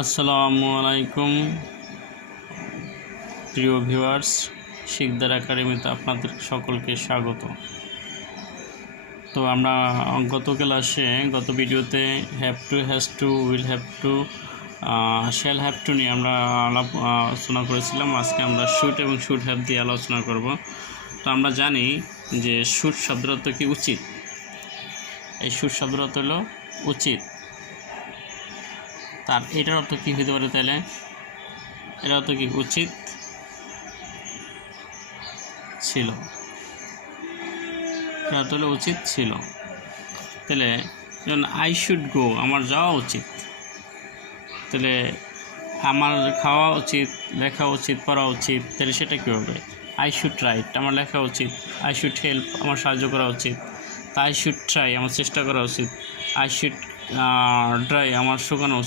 আসসালামু আলাইকুম প্রিয় ভিউয়ার্স, শিকদার একাডেমিতে আপনাদের সকলকে স্বাগত। তো আমরা গত ভিডিওতে have to, has to, will have to, shall have to নিয়ে আমরা আলোচনা করেছিলাম। আজকে আমরা শুড এবং শুড হ্যাভ দিয়ে আলোচনা করব। তো আমরা জানি যে শুড শব্দের অর্থ কি? উচিত। এই শুড শব্দের অর্থ হলো উচিত। তার এটার অর্থ কী হতে পারে তাহলে? এটার অর্থ কি? উচিত ছিল। এটা অর্থ হলো উচিত ছিল। তাহলে যেমন আই শুড গো, আমার যাওয়া উচিত। তাহলে আমার খাওয়া উচিত, লেখা উচিত, পড়া উচিত। তাহলে সেটা কী হবে? আই শুড রাইট, আমার লেখা উচিত। আই শুড হেল্প, আমার সাহায্য করা উচিত। আই শুড ট্রাই, আমার চেষ্টা করা উচিত। আই শুড ড্রাই, আমার শুকানো উচিত।